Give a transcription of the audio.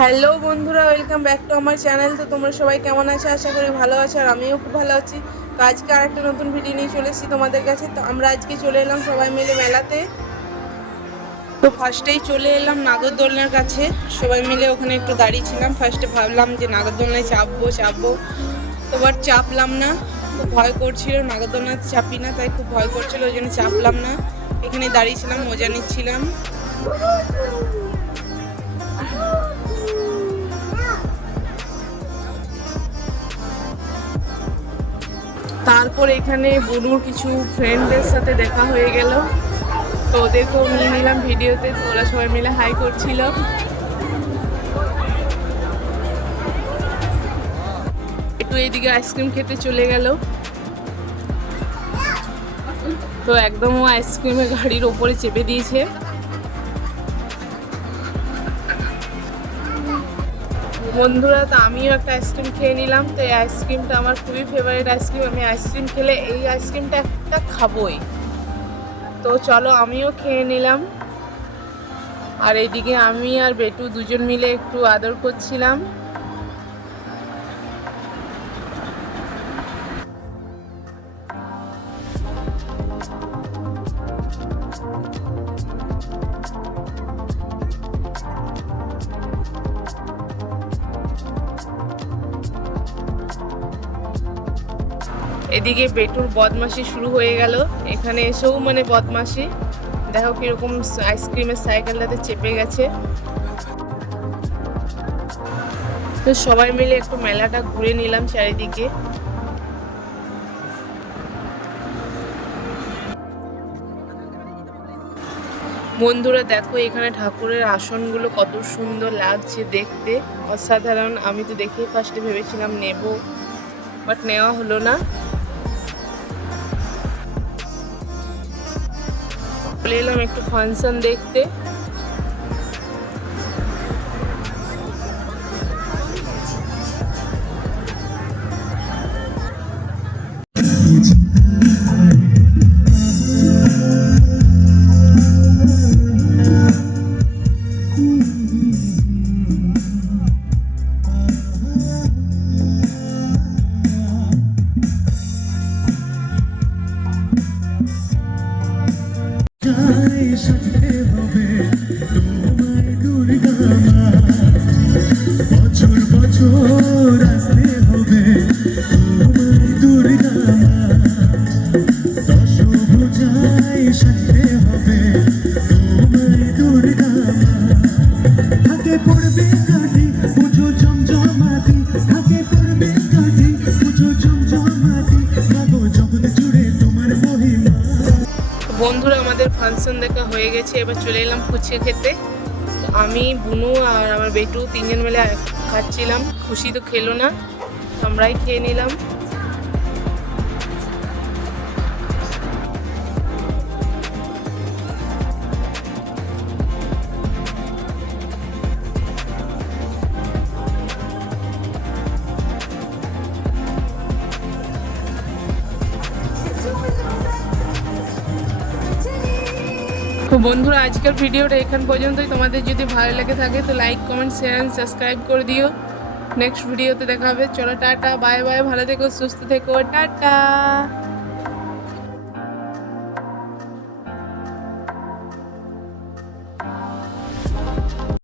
Hello বন্ধুরা, welcome back to আমার channel. তো তোমরা সবাই কেমন আছো? আশা করি ভালো আছো, আর আমিও খুব ভালো আছি। তো আজকে আরেকটা নতুন ভিডিও নিয়ে চলে এসেছি তোমাদের কাছে। তো আমরা আজকে চলে এলাম সবাই মিলে মেলাতে। তো ফার্স্টেই চলে এলাম নাগরদোলনার কাছে, সবাই মিলে ওখানে একটু দাঁড়িয়েছিলাম। ফার্স্টে ভাবলাম যে নাগরদোলনায় চাপবো, তো বাট চাপলাম না। খুব ভয় করছিল, নাগরদোলনায় চাপি না, তাই খুব ভয় করছিল, ওই জন্য চাপলাম না। এখানে দাঁড়িয়েছিলাম, মজা নিচ্ছিলাম। তারপর এখানে বুনুর কিছু ফ্রেন্ডদের সাথে দেখা হয়ে গেল, তো ওদেরকেও নিয়ে নিলাম ভিডিওতে। তো ওরা সবাই মিলে হাই করছিল। একটু এইদিকে আইসক্রিম খেতে চলে গেল, তো একদম ও আইসক্রিমের গাড়ির ওপরে চেপে দিয়েছে। বন্ধুরা, তো আমিও একটা আইসক্রিম খেয়ে নিলাম। তো এই আইসক্রিমটা আমার খুবই ফেভারিট আইসক্রিম। আমি আইসক্রিম খেলে এই আইসক্রিমটা একটা খাবোই। তো চলো, আমিও খেয়ে নিলাম। আর এইদিকে আমি আর বেটু দুজন মিলে একটু আদর করছিলাম। এদিকে বেটুর বদমাশি শুরু হয়ে গেল। এখানে এসেও মানে বদমাশি দেখো কিরকম, আইসক্রিমের সাইকেলটাতে চেপে গেছে। তো সবাই মিলে একটু মেলাটা ঘুরে নিলাম চারিদিকে। বন্ধুরা দেখো, এখানে ঠাকুরের আসনগুলো কত সুন্দর লাগছে দেখতে, অসাধারণ। আমি তো দেখে ফার্স্টে ভেবেছিলাম নেব, বাট নেওয়া হলো না। চলে এলাম একটু ফাংশন দেখতে। বছর বছর আসতে হবে তোমায় দুর্গা দশ ভুজায় সাজতে হবে তোমায় দুর্গা হাতে পড়বে কাঠি পুজো জমজমাটি, হাতে পড়বে কাঠি পুজো জমজমাটি, মাগো জগৎ জুড়ে তোমার মহিমা। বন্ধুরা, আমাদের ফাংশন দেখা হয়ে গেছে, এবার চলে এলাম ফুচকা খেতে। আমি, বুনু আর আমার বেটু তিনজন মিলে খাচ্ছিলাম। খুশি তো খেলো না, আমরাই খেয়ে নিলাম। তো বন্ধুরা, আজকের ভিডিওটা এখান পর্যন্তই। তোমাদের যদি ভালো লেগে থাকে তো like, comment, share and subscribe করে দিও। নেক্সট ভিডিওতে দেখা হবে। চলো টাটা, বাই বাই, ভালো থেকো, সুস্থ থেকো, টাটা।